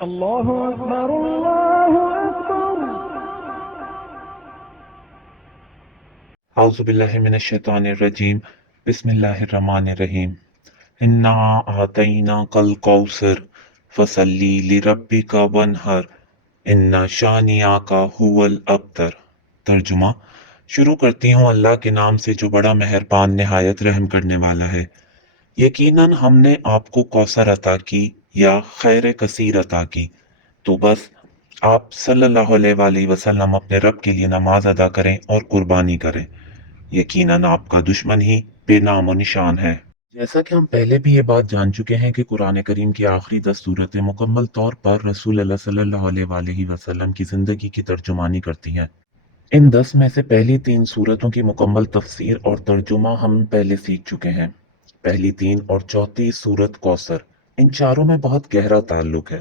الله أكبر الله أكبر. اعوذ باللہ من الشیطان الرجیم بسم اللہ الرحمن الرحیم انا اعطیناک الکوثر فصلی لربک وانحر ان شانئک هو الابتر۔ ترجمہ: شروع کرتی ہوں اللہ کے نام سے جو بڑا مہربان نہایت رحم کرنے والا ہے۔ یقیناً ہم نے آپ کو کوثر عطا کی یا خیر کثیر عطا کی، تو بس آپ صلی اللہ علیہ وآلہ وسلم اپنے رب کے لیے نماز ادا کریں اور قربانی کریں، یقیناً آپ کا دشمن ہی بے نام و نشان ہے۔ جیسا کہ ہم پہلے بھی یہ بات جان چکے ہیں کہ قرآن کریم کی آخری 10 صورتیں مکمل طور پر رسول اللہ صلی اللہ علیہ وآلہ وسلم کی زندگی کی ترجمانی کرتی ہیں۔ ان 10 میں سے پہلی 3 صورتوں کی مکمل تفسیر اور ترجمہ ہم پہلے سیکھ چکے ہیں۔ پہلی 3 اور چوتھی صورت کوثر، ان چاروں میں بہت گہرا تعلق ہے۔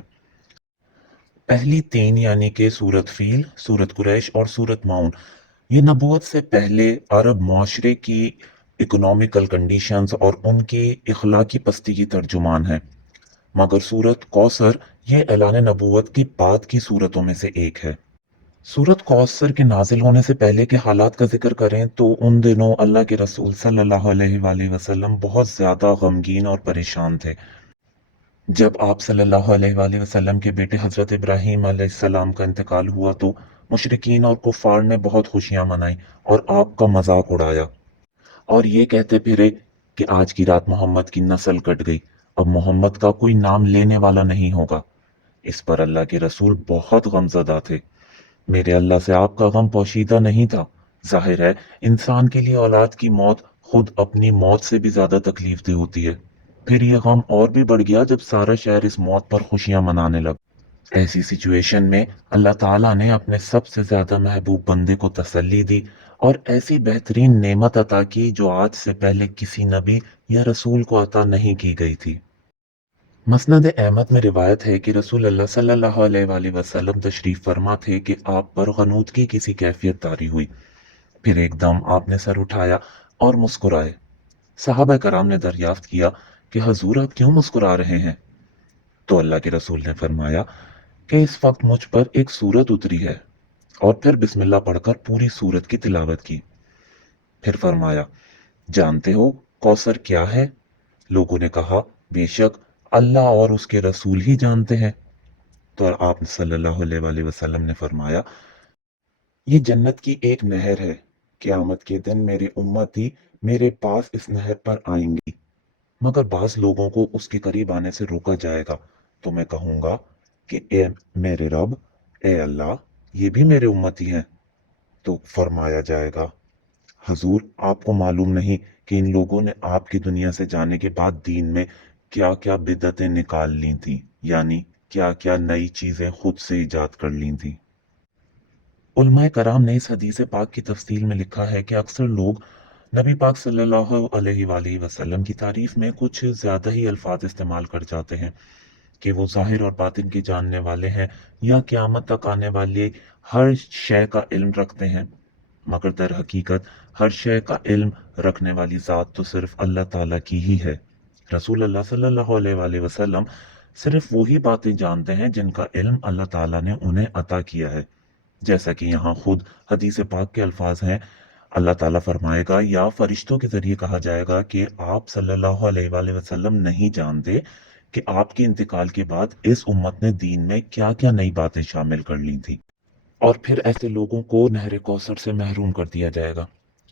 پہلی 3 یعنی کہ سورت فیل، سورت قریش اور سورت معون، یہ نبوت سے پہلے عرب معاشرے کی اکنامیکل کنڈیشنز اور ان کی اخلاقی پستی کی ترجمان ہے، مگر سورت کوثر یہ اعلان نبوت کی بعد کی صورتوں میں سے ایک ہے۔ سورت کوثر کے نازل ہونے سے پہلے کے حالات کا ذکر کریں تو ان دنوں اللہ کے رسول صلی اللہ علیہ وآلہ وسلم بہت زیادہ غمگین اور پریشان تھے۔ جب آپ صلی اللہ علیہ وآلہ وسلم کے بیٹے حضرت ابراہیم علیہ السلام کا انتقال ہوا تو مشرکین اور کفار نے بہت خوشیاں منائیں اور آپ کا مذاق اڑایا، اور یہ کہتے پھرے کہ آج کی رات محمد کی نسل کٹ گئی، اب محمد کا کوئی نام لینے والا نہیں ہوگا۔ اس پر اللہ کے رسول بہت غمزدہ تھے۔ میرے اللہ سے آپ کا غم پوشیدہ نہیں تھا۔ ظاہر ہے انسان کے لیے اولاد کی موت خود اپنی موت سے بھی زیادہ تکلیف دہ ہوتی ہے۔ پھر یہ غم اور بھی بڑھ گیا جب سارا شہر اس موت پر خوشیاں منانے لگا۔ ایسی سچویشن میں اللہ تعالیٰ نے اپنے سب سے زیادہ محبوب بندے کو تسلی دی اور ایسی بہترین نعمت عطا کی جو آج سے پہلے کسی نبی یا رسول کو عطا نہیں کی گئی تھی۔ مسند احمد میں روایت ہے کہ رسول اللہ صلی اللہ علیہ وآلہ وسلم تشریف فرما تھے کہ آپ پر غنودگی کسی کیفیت طاری ہوئی، پھر ایک دم آپ نے سر اٹھایا اور مسکرائے۔ صحابہ کرام نے دریافت کیا کہ حضور آپ کیوں مسکرا رہے ہیں؟ تو اللہ کے رسول نے فرمایا کہ اس وقت مجھ پر ایک سورت اتری ہے، اور پھر بسم اللہ پڑھ کر پوری سورت کی تلاوت کی۔ پھر فرمایا، جانتے ہو کوثر کیا ہے؟ لوگوں نے کہا، بے شک اللہ اور اس کے رسول ہی جانتے ہیں۔ تو آپ صلی اللہ علیہ وآلہ وسلم نے فرمایا، یہ جنت کی ایک نہر ہے، قیامت کے دن میری امتی میرے پاس اس نہر پر آئیں گی، مگر بعض لوگوں کو اس کے قریب آنے سے روکا جائے گا، تو میں کہوں گا کہ اے میرے رب، اے اللہ، یہ بھی میرے امتی ہیں۔ تو فرمایا جائے گا، حضور آپ کو معلوم نہیں کہ ان لوگوں نے آپ کی دنیا سے جانے کے بعد دین میں کیا کیا بدعتیں نکال لی تھیں، یعنی کیا کیا نئی چیزیں خود سے ایجاد کر لی تھیں۔ علماء کرام نے اس حدیث پاک کی تفصیل میں لکھا ہے کہ اکثر لوگ نبی پاک صلی اللہ علیہ وآلہ وسلم کی تعریف میں کچھ زیادہ ہی الفاظ استعمال کر جاتے ہیں کہ وہ ظاہر اور باطن کے جاننے والے ہیں یا قیامت تک آنے والے ہر شے کا علم رکھتے ہیں، مگر در حقیقت ہر شے کا علم رکھنے والی ذات تو صرف اللہ تعالیٰ کی ہی ہے۔ رسول اللہ صلی اللہ علیہ وآلہ وسلم صرف وہی باتیں جانتے ہیں جن کا علم اللہ تعالیٰ نے انہیں عطا کیا ہے، جیسا کہ یہاں خود حدیث پاک کے الفاظ ہیں، اللہ تعالیٰ فرمائے گا یا فرشتوں کے ذریعے کہا جائے گا کہ آپ صلی اللہ علیہ وآلہ وسلم نہیں جانتے کہ آپ کے انتقال کے بعد اس امت نے دین میں کیا کیا نئی باتیں شامل کر لی تھی، اور پھر ایسے لوگوں کو نہر کوثر سے محروم کر دیا جائے گا۔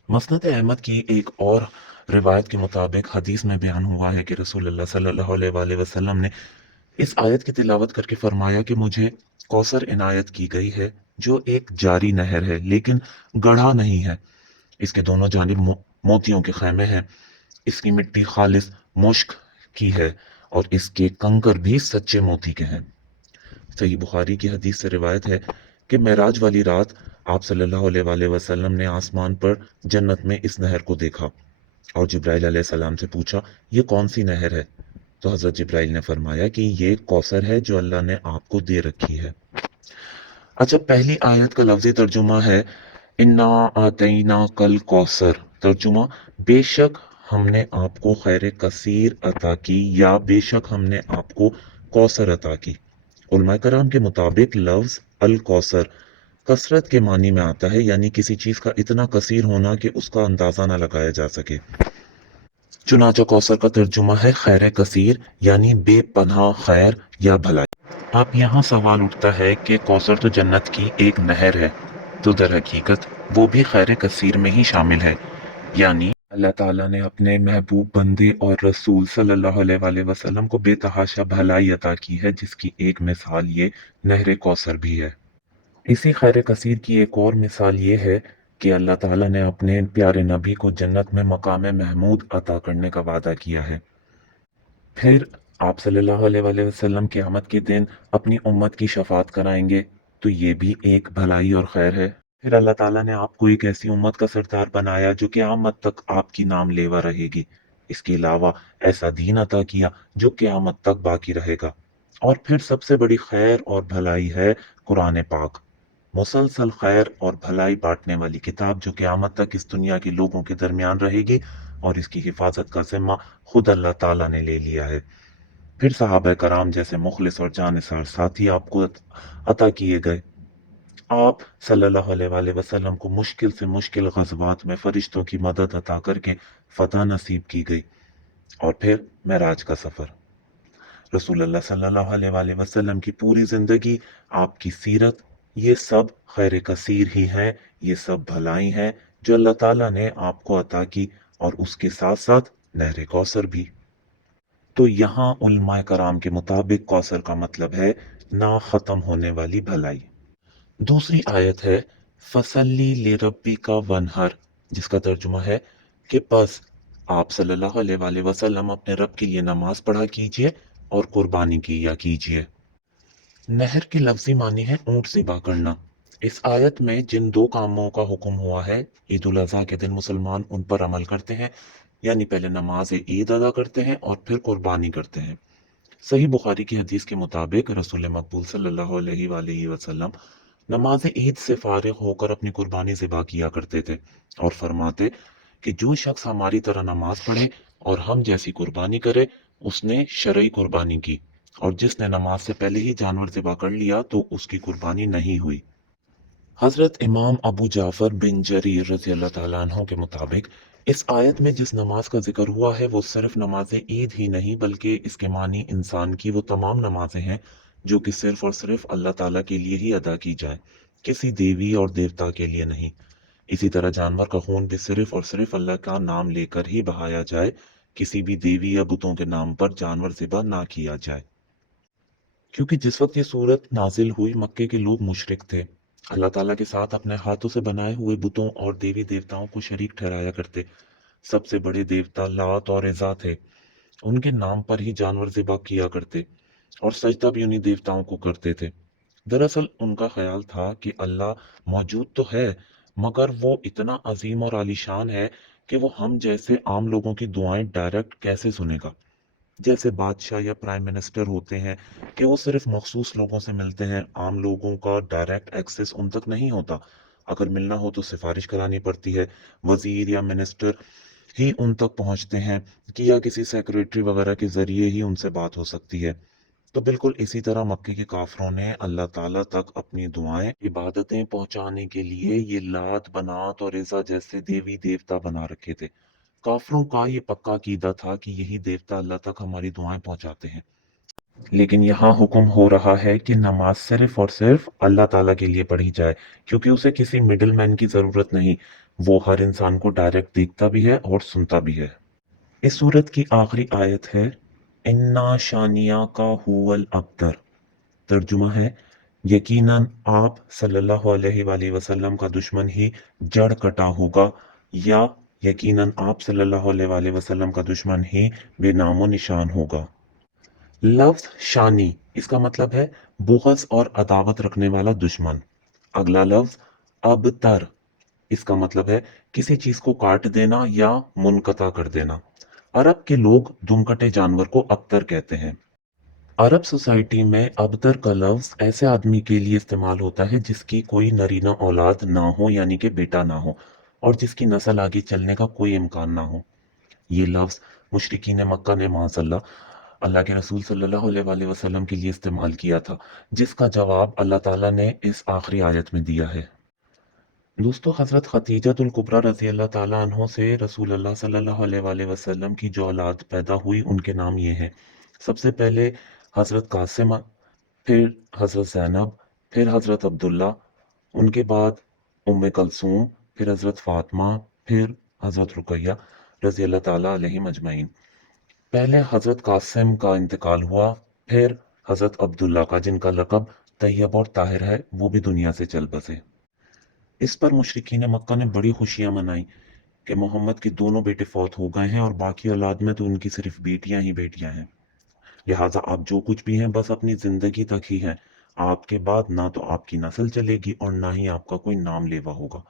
مسند احمد کی ایک اور روایت کے مطابق حدیث میں بیان ہوا ہے کہ رسول اللہ صلی اللہ علیہ وآلہ وسلم نے اس آیت کی تلاوت کر کے فرمایا کہ مجھے کوثر عنایت کی گئی ہے جو ایک جاری نہر ہے لیکن گڑھا نہیں ہے، اس کے دونوں جانب موتیوں کے خیمے ہیں، اس کی مٹی خالص مشک کی ہے اور اس کے کنکر بھی سچے موتی کے ہیں۔ صحیح بخاری کی حدیث سے روایت ہے کہ معراج والی رات آپ صلی اللہ علیہ وآلہ وسلم نے آسمان پر جنت میں اس نہر کو دیکھا اور جبرائیل علیہ السلام سے پوچھا، یہ کون سی نہر ہے؟ تو حضرت جبرائیل نے فرمایا کہ یہ کوثر ہے جو اللہ نے آپ کو دے رکھی ہے۔ اچھا، پہلی آیت کا لفظی ترجمہ ہے انا آتیناک الکوثر، ترجمہ بے شک ہم نے آپ کو خیر کثیر عطا کی یا بے شک ہم نے آپ کو کوثر عطا کی۔ علماء کرام کے مطابق لفظ الکوثر کثرت کے معنی میں آتا ہے، یعنی کسی چیز کا اتنا کثیر ہونا کہ اس کا اندازہ نہ لگایا جا سکے۔ چنانچہ کوثر کا ترجمہ ہے خیر کثیر، یعنی بے پناہ خیر یا بھلائی۔ اب یہاں سوال اٹھتا ہے کہ کوثر تو جنت کی ایک نہر ہے، تو در حقیقت وہ بھی خیر کثیر میں ہی شامل ہے، یعنی اللہ تعالیٰ نے اپنے محبوب بندے اور رسول صلی اللہ علیہ وآلہ وسلم کو بے تحاشا بھلائی عطا کی ہے، جس کی ایک مثال یہ نہر کوثر بھی ہے۔ اسی خیر کثیر کی ایک اور مثال یہ ہے کہ اللہ تعالیٰ نے اپنے پیارے نبی کو جنت میں مقام محمود عطا کرنے کا وعدہ کیا ہے۔ پھر آپ صلی اللہ علیہ وآلہ وسلم قیامت کے دن اپنی امت کی شفاعت کرائیں گے، تو یہ بھی ایک بھلائی اور خیر ہے۔ پھر اللہ تعالیٰ نے آپ کو ایک ایسی امت کا سردار بنایا جو قیامت تک آپ کی نام لیوا رہے گی۔ اس کے علاوہ ایسا دین عطا کیا جو قیامت تک باقی رہے گا۔ اور پھر سب سے بڑی خیر اور بھلائی ہے قرآن پاک، مسلسل خیر اور بھلائی بانٹنے والی کتاب جو قیامت تک اس دنیا کے لوگوں کے درمیان رہے گی، اور اس کی حفاظت کا ذمہ خود اللہ تعالیٰ نے لے لیا ہے۔ پھر صحابہ کرام جیسے مخلص اور جانثار ساتھی آپ کو عطا کیے گئے۔ آپ صلی اللہ علیہ وآلہ وسلم کو مشکل سے مشکل غزوات میں فرشتوں کی مدد عطا کر کے فتح نصیب کی گئی۔ اور پھر معراج کا سفر، رسول اللہ صلی اللہ علیہ وآلہ وسلم کی پوری زندگی، آپ کی سیرت، یہ سب خیر کثیر ہی ہیں، یہ سب بھلائی ہیں جو اللہ تعالیٰ نے آپ کو عطا کی، اور اس کے ساتھ ساتھ نہر کوثر بھی۔ تو یہاں علماء کرام کے مطابق کوثر کا مطلب ہے نہ ختم ہونے والی بھلائی۔ دوسری آیت ہے فصلی لربک ونہر، جس کا ترجمہ ہے کہ بس آپ صلی اللہ علیہ وآلہ وسلم اپنے رب کے لیے نماز پڑھا کیجئے اور قربانی کیا کیجئے۔ نہر کے لفظی معنی ہے اونٹ ذبح کرنا۔ اس آیت میں جن دو کاموں کا حکم ہوا ہے، عید الاضحیٰ کے دن مسلمان ان پر عمل کرتے ہیں، یعنی پہلے نماز عید ادا کرتے ہیں اور پھر قربانی کرتے ہیں۔ صحیح بخاری کی حدیث کے مطابق رسول مقبول صلی اللہ علیہ وآلہ وسلم نماز عید سے فارغ ہو کر اپنی قربانی ذبح کیا کرتے تھے، اور فرماتے کہ جو شخص ہماری طرح نماز پڑھے اور ہم جیسی قربانی کرے، اس نے شرعی قربانی کی، اور جس نے نماز سے پہلے ہی جانور ذبح کر لیا تو اس کی قربانی نہیں ہوئی۔ حضرت امام ابو جعفر بن جریر رضی اللہ تعالیٰ عنہ کے مطابق اس آیت میں جس نماز کا ذکر ہوا ہے وہ صرف نماز عید ہی نہیں، بلکہ اس کے معنی انسان کی وہ تمام نمازیں ہیں جو کہ صرف اور صرف اللہ تعالیٰ کے لیے ہی ادا کی جائیں، کسی دیوی اور دیوتا کے لیے نہیں۔ اسی طرح جانور کا خون بھی صرف اور صرف اللہ کا نام لے کر ہی بہایا جائے، کسی بھی دیوی یا بتوں کے نام پر جانور ذبح نہ کیا جائے۔ کیونکہ جس وقت یہ صورت نازل ہوئی مکے کے لوگ مشرک تھے، اللہ تعالیٰ کے ساتھ اپنے ہاتھوں سے بنائے ہوئے بتوں اور دیوی دیوتاؤں کو شریک ٹھہرایا کرتے۔ سب سے بڑے دیوتا لات اور عزا تھے، ان کے نام پر ہی جانور ذبح کیا کرتے، اور سجدہ بھی انہی دیوتاؤں کو کرتے تھے۔ دراصل ان کا خیال تھا کہ اللہ موجود تو ہے، مگر وہ اتنا عظیم اور عالیشان ہے کہ وہ ہم جیسے عام لوگوں کی دعائیں ڈائریکٹ کیسے سنے گا۔ جیسے بادشاہ یا پرائم منسٹر ہوتے ہیں کہ وہ صرف مخصوص لوگوں سے ملتے ہیں، عام لوگوں کا ڈائریکٹ ایکسس ان تک نہیں ہوتا۔ اگر ملنا ہو تو سفارش کرانی پڑتی ہے، وزیر یا منسٹر ہی ان تک پہنچتے ہیں، کہ یا کسی سیکریٹری وغیرہ کے ذریعے ہی ان سے بات ہو سکتی ہے۔ تو بالکل اسی طرح مکے کے کافروں نے اللہ تعالیٰ تک اپنی دعائیں، عبادتیں پہنچانے کے لیے یہ لات، بنات اور عزا جیسے دیوی دیوتا بنا رکھے تھے۔ کافروں کا یہ پکا عقیدہ تھا کہ یہی دیوتا اللہ تک ہماری دعائیں پہنچاتے ہیں۔ لیکن یہاں حکم ہو رہا ہے کہ نماز صرف اور صرف اللہ تعالیٰ کے لیے پڑھی جائے، کیونکہ اسے کسی مڈل مین کی ضرورت نہیں، وہ ہر انسان کو ڈائریکٹ دیکھتا بھی ہے اور سنتا بھی ہے۔ اس سورت کی آخری آیت ہے اِنَّا شَانِئَکَ هُوَ الْأَبْتَرُ، ترجمہ ہے یقیناً آپ صلی اللہ علیہ وآلہ وسلم کا دشمن ہی جڑ کٹا ہوگا، یا یقیناً آپ صلی اللہ علیہ وآلہ وسلم کا دشمن ہی بے نام و نشان ہوگا۔ لفظ شانی اس کا مطلب ہے بغض اور عداوت رکھنے والا دشمن۔ اگلا لفظ ابتر، اس کا مطلب ہے کسی چیز کو کاٹ دینا یا منقطع کر دینا۔ عرب کے لوگ دم کٹے جانور کو ابتر کہتے ہیں۔ عرب سوسائٹی میں ابتر کا لفظ ایسے آدمی کے لیے استعمال ہوتا ہے جس کی کوئی نرینہ اولاد نہ ہو، یعنی کہ بیٹا نہ ہو، اور جس کی نسل آگے چلنے کا کوئی امکان نہ ہو۔ یہ لفظ مشرکین مکہ نے معاذ اللہ اللہ کے رسول صلی اللہ علیہ وآلہ وسلم کے لیے استعمال کیا تھا، جس کا جواب اللہ تعالیٰ نے اس آخری آیت میں دیا ہے۔ دوستو، حضرت خدیجۃ الکبریٰ رضی اللہ تعالیٰ عنہ سے رسول اللہ صلی اللہ علیہ وآلہ وسلم کی جو اولاد پیدا ہوئی ان کے نام یہ ہیں۔ سب سے پہلے حضرت قاسم، پھر حضرت زینب، پھر حضرت عبداللہ، ان کے بعد ام کلثوم، پھر حضرت فاطمہ، پھر حضرت رقیہ رضی اللہ تعالیٰ علیہم اجمعین۔ پہلے حضرت قاسم کا انتقال ہوا، پھر حضرت عبداللہ کا، جن کا لقب طیب اور طاہر ہے، وہ بھی دنیا سے چل بسے۔ اس پر مشرکین مکہ نے بڑی خوشیاں منائی کہ محمد کے دونوں بیٹے فوت ہو گئے ہیں اور باقی اولاد میں تو ان کی صرف بیٹیاں ہی بیٹیاں ہیں، لہٰذا آپ جو کچھ بھی ہیں بس اپنی زندگی تک ہی ہیں، آپ کے بعد نہ تو آپ کی نسل چلے گی اور نہ ہی آپ کا کوئی نام لیوا ہوگا۔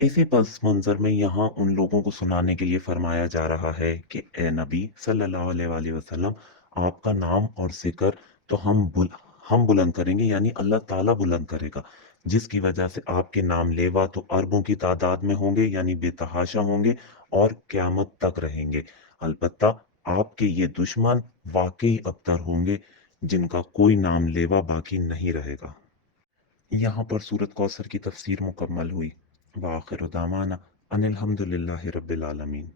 اسی پس منظر میں یہاں ان لوگوں کو سنانے کے لیے فرمایا جا رہا ہے کہ اے نبی صلی اللہ علیہ وآلہ وسلم، آپ کا نام اور ذکر تو ہم بلند کریں گے، یعنی اللہ تعالیٰ بلند کرے گا، جس کی وجہ سے آپ کے نام لیوا تو اربوں کی تعداد میں ہوں گے، یعنی بے تحاشا ہوں گے اور قیامت تک رہیں گے۔ البتہ آپ کے یہ دشمن واقعی ابتر ہوں گے، جن کا کوئی نام لیوا باقی نہیں رہے گا۔ یہاں پر سورۃ کوثر کی تفسیر مکمل ہوئی۔ وآخر دعوانا ان الحمد للہ رب العالمین۔